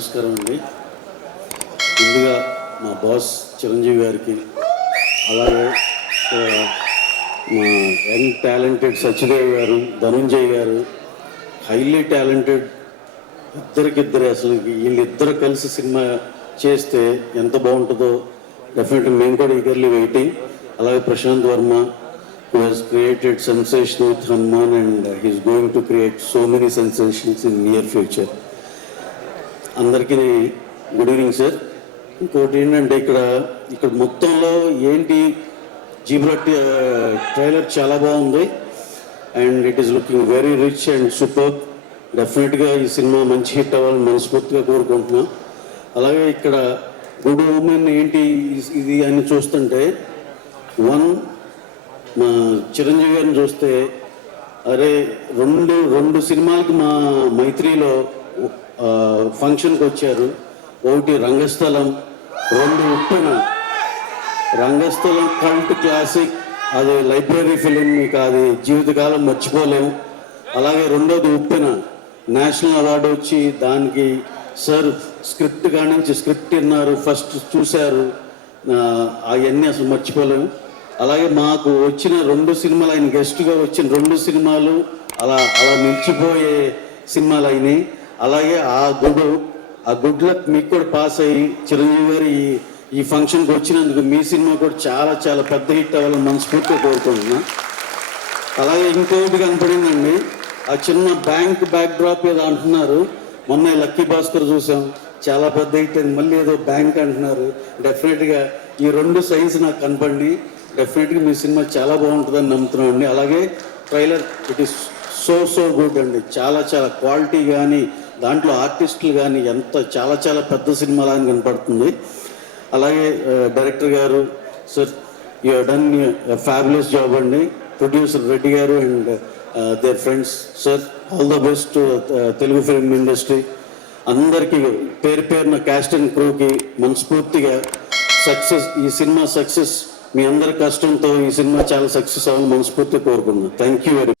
నమస్కారం అండి. ముందుగా మా బాస్ చిరంజీవి గారికి, అలాగే మా యంగ్ టాలెంటెడ్ సత్యదేవ్ గారు, ధనుంజయ్ గారు, హైలీ టాలెంటెడ్ ఇద్దరికిద్దరు. అసలు వీళ్ళిద్దరు కలిసి సినిమా చేస్తే ఎంత బాగుంటుందో డెఫినెట్గా మేము కూడా ఈగర్లీ వెయిటింగ్. అలాగే Prashanth Varma, who has created sensation with Hanuman, and he is going to create so many sensations in near future. అందరికీ గుడ్ ఈవినింగ్ సార్. ఇంకోటి ఏంటంటే ఇక్కడ మొత్తంలో ఏంటి, జీబ్రా ట్రైలర్ చాలా బాగుంది and it is looking very rich and super. డెఫినెట్గా ఈ సినిమా మంచి హిట్ అవ్వాలని మనస్ఫూర్తిగా కోరుకుంటున్నాం. అలాగే ఇక్కడ గుడ్ ఉమెన్ ఏంటి ఇది అని చూస్తుంటే, మా చిరంజీవి గారిని చూస్తే, అరే రెండు సినిమాలకి మా మైత్రిలో ఫంక్షన్కి వచ్చారు. ఒకటి రంగస్థలం, రెండు ఉప్పెన. రంగస్థలం కల్ట్ క్లాసిక్, అది లైబ్రరీ ఫిలిం, మీకు అది జీవితకాలం మర్చిపోలేము. అలాగే రెండోది ఉప్పెన, నేషనల్ అవార్డు వచ్చి దానికి సార్ స్క్రిప్ట్ కాడి నుంచి స్క్రిప్ట్ విన్నారు, ఫస్ట్ చూశారు, అవన్నీ అసలు మర్చిపోలేము. అలాగే మాకు వచ్చిన రెండు సినిమాలు, ఆయన గెస్ట్గా వచ్చిన రెండు సినిమాలు అలా నిలిచిపోయే సినిమాలు అయినాయి. అలాగే ఆ గుడ్ లక్ మీకు కూడా పాస్ అయ్యి చిరంజీవి గారు ఈ ఫంక్షన్కి వచ్చినందుకు మీ సినిమా కూడా చాలా చాలా పెద్ద హిట్ అవ్వాలని మనస్ఫూర్తిగా కోరుకుంటున్నా. అలాగే ఇంకొకటి కనపడిందండి, ఆ చిన్న బ్యాంక్ బ్యాక్ డ్రాప్ ఏదో అంటున్నారు. మొన్న లక్కీ భాస్కర్ చూసాం, చాలా పెద్ద హిట్ అయింది. మళ్ళీ ఏదో బ్యాంక్ అంటున్నారు. డెఫినెట్గా ఈ రెండు సైన్స్ నాకు కనపడి డెఫినెట్గా మీ సినిమా చాలా బాగుంటుందని నమ్ముతున్నాం అండి. అలాగే trailer it is so good అండి. చాలా చాలా క్వాలిటీ కానీ, దాంట్లో ఆర్టిస్టులు కానీ ఎంత చాలా చాలా పెద్ద సినిమాలా అని కనపడుతుంది. అలాగే director garu, sir you done fabulous job అండి. Producer Reddy garu and their friends, sir all the best Telugu film industry. అందరికీ పేరు పేరున క్యాస్ట్ అండ్ క్రూకి మనస్ఫూర్తిగా సక్సెస్, ఈ సినిమా సక్సెస్ మీ అందరి కష్టంతో ఈ సినిమా చాలా సక్సెస్ అవ్వాలని మనస్ఫూర్తిగా కోరుకున్నాను. Thank you very much.